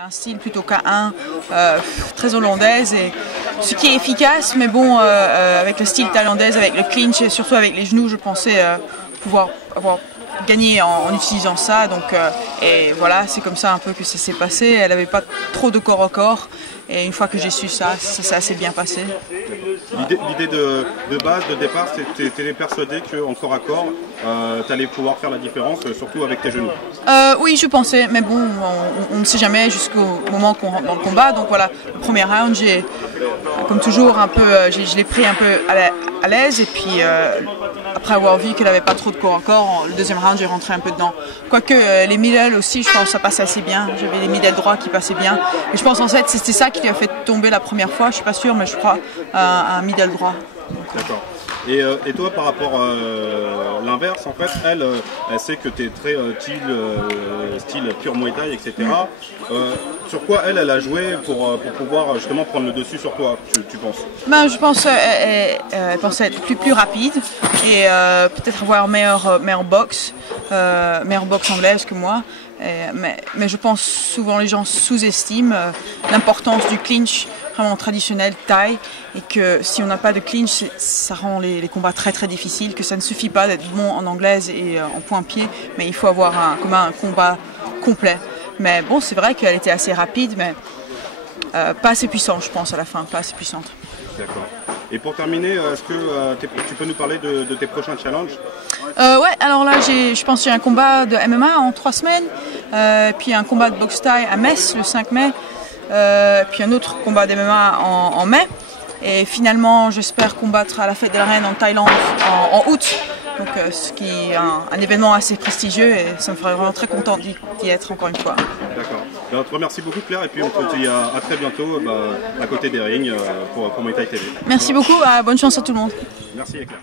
Elle a un style plutôt K1, très hollandaise, et ce qui est efficace, mais bon, avec le style thaïlandaise, avec le clinch et surtout avec les genoux, je pensais pouvoir avoir gagné en utilisant ça. Donc, et voilà, c'est comme ça un peu que ça s'est passé. Elle n'avait pas trop de corps à corps, et une fois que j'ai su ça, ça s'est assez bien passé. L'idée de base, de départ, c'était persuadé qu'en corps à corps, tu allais pouvoir faire la différence, surtout avec tes genoux. Oui, je pensais, mais bon, on ne sait jamais jusqu'au moment qu'on rentre dans le combat. Donc voilà, le premier round, j'ai, comme toujours, je l'ai pris un peu à l'aise, et puis après avoir vu qu'elle n'avait pas trop de corps à corps, le deuxième round, j'ai rentré un peu dedans. Quoique les middle aussi, je pense que ça passait assez bien. J'avais les middle droits qui passaient bien. Et je pense en fait c'était ça qui lui a fait tomber la première fois. Je suis pas sûre, mais je crois un middle droit. D'accord. Et toi, par rapport à l'inverse, en fait, elle sait que tu es très style pure Muay Thai, etc. Sur quoi elle a joué pour pouvoir justement prendre le dessus sur toi, tu penses? Ben, je pense qu'elle pensait être plus rapide et peut-être avoir meilleure boxe anglaise que moi. Mais je pense souvent les gens sous-estiment l'importance du clinch vraiment traditionnel thaï, et que si on n'a pas de clinch, ça rend les combats très très difficiles, que ça ne suffit pas d'être bon en anglaise et en point-pied, mais il faut avoir un combat complet. Mais bon, c'est vrai qu'elle était assez rapide, mais pas assez puissante, je pense, à la fin, pas assez puissante. D'accord. Et pour terminer, est-ce que tu peux nous parler de tes prochains challenges? Ouais, alors là, je pense que j'ai un combat de MMA en 3 semaines, puis un combat de boxe thaï à Metz le 5 mai, puis un autre combat d'MMA en mai. Et finalement, j'espère combattre à la Fête de la Reine en Thaïlande en août. Donc, ce qui est un événement assez prestigieux, et ça me ferait vraiment très content d'y être encore une fois. D'accord. On te remercie beaucoup, Claire, et puis on te dit à très bientôt à côté des rings pour Muay Thai TV. Merci beaucoup, bonne chance à tout le monde. Merci, Claire.